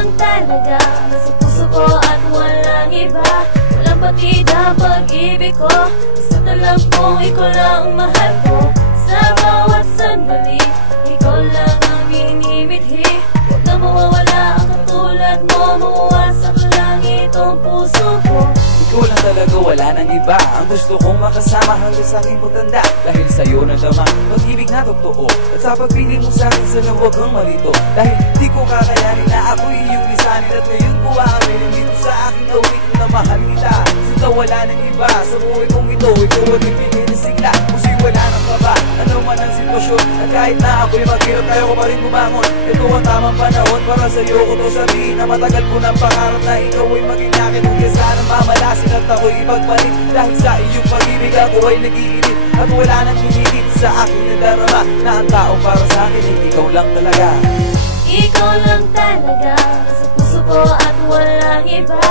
lang talaga, nasa puso ko at walang iba. Walang partida pag-ibig ko, basta't alam kong ikaw lang ang mahal ko. Sa bawat sandali, ikaw lang ang minimithi. Huwag na mawawala ang katulad mo, mawawasak lang itong puso ko. Ikaw lang talaga, wala nang iba. Ang gusto kong makasama hanggang sa aking pagtanda. Dahil sa'yo nadama pag-ibig na totoo. At sa pagpili mo sa'kin sana huwag kang malito. Dahil di ko kakayanin na ako'y iyong lisanin. At ngayon ko aaminin dito sa aking awitin na mahal kita. Sinta wala nang iba sa buhay kong ito. Ikaw ang ibigay na sigla, puso'y wala nang kaba. Ano man ang sitwasyon, at kahit na ako'y maghirap, kaya ko pa rin bumangon. Ito ang tamang panahon para sa'yo ko to sabihin. Na matagal ko ng pangarap na ikaw ay maging akin. Kung kaya sana mamalasin at ako'y ibagpalit. Dahil sa iyong pag-ibig ako ay nag-iinit. At wala nang hinihit sa aking nadarama, na ang taong para sa akin ay ikaw lang talaga. Ikaw lang talaga, sa puso ko at walang iba.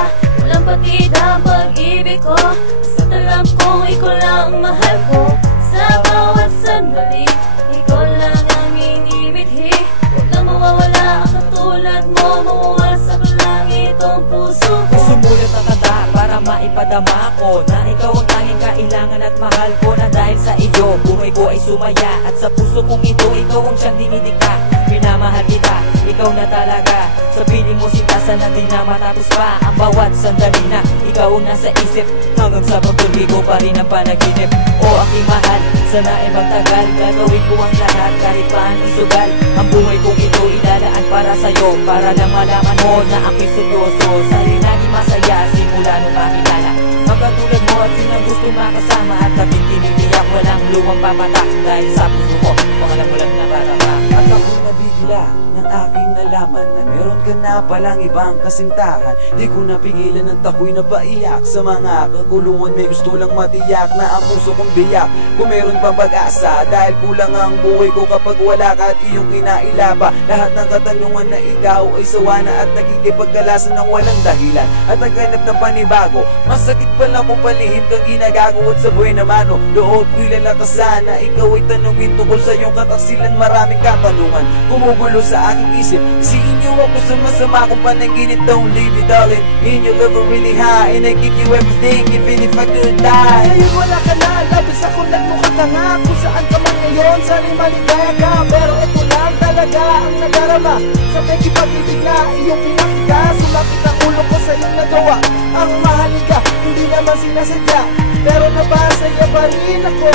Walang partida pag-ibig ko, basta't alam kong ikaw lang ang mahal ko. Sa bawat sandali, ikaw lang ang minimithi. Huwag na mawawala ang katulad mo, mawawasak lang itong puso ko. Sumulat ang kanta para maipadama ko na ikaw ang tanging kailangan at mahal ko. Na dahil sa iyo, buhay ko ay sumaya. At sa puso kong ito, ikaw ang siyang dinidikta. Minamahal kita, ikaw na talaga. Sa piling mo sinta, sana di na matapos pa ang bawat sandali na ikaw ang nasa isip. Hanggang sa pagtuloy ko pa rin ang panaginip. O aking mahal, sana ay magtagal. Gagawin ko ang lahat kahit pa ang isugal. Ang buhay kong ito ilalaan para sa'yo, para lang malaman mo na ako'y seryoso. Sa'yo'y naging masaya simula nung makilala. Magkatulad mo at yun ang gusto makasama. At kapit tinitiyak walang luwang papatak. Dahil sa puso ko, pangalan mo lang nakarama. At ako'y nabigla ng aking nalaman na meron ka na palang ibang kasintahan. Di ko napigilan at ako'y napaiyak. Sa mga kaguluhan may gusto lang matiyak na ang puso kong biyak. Kung meron pang pag-asa, dahil kulang ang buhay ko kapag wala ka at iyong kinailaba. Lahat ng katanungan na ikaw ay sawa na at nakikipagkalasan ng walang dahilan. At naghanap ng panibago, masakit pala kung palihim kang ginagago. At sa buhay naman loob ko'y lalakasan na ikaw ay tanungin tungkol sa iyong kataksilan. Maraming katanungan gumugulo sa aking isip. Isiin niyo ako sa masama kung panaginip. Don't leave me darling, in your love really high, and I give you everything even if I could die. Ngayon wala ka na, labis ako nagmukhang ka nga. Kung saan ka man ngayon, sana'y maligaya ka. Pero ito lang talaga ang nadarama. Sa pagkipag-ibig na iyong pinakita. Sumakit ang ulo ko sa iyong nagawa. Ang mahalin ka, hindi naman sinasadya. Pero nabasaya pa rin ako.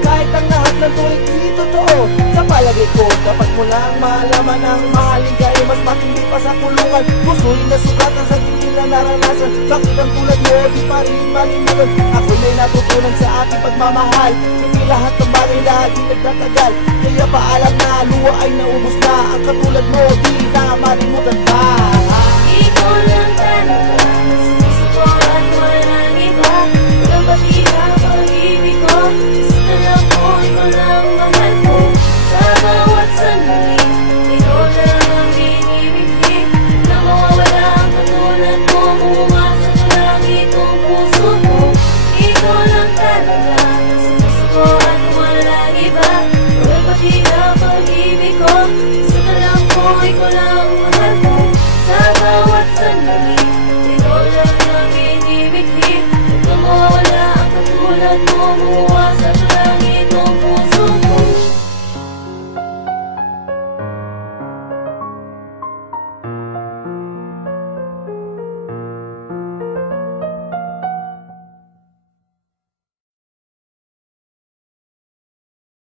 Kahit ang lahat ng to hindi totoo. Sa palagay ko, dapat mo lang malaman ang mahalin ka ay mas matindi pa sa kulungan. Gusto'y nasugatan sa hindi na naranasan. Bakit ang tulad mo, di pa rin malimutan. Ako na'y natutunan sa aking pagmamahal. Hindi lahat ng bagay lagi nagtatagal. Kaya paalam na, luwa ay naubos na. Ang katulad mo, di na malimutan pa.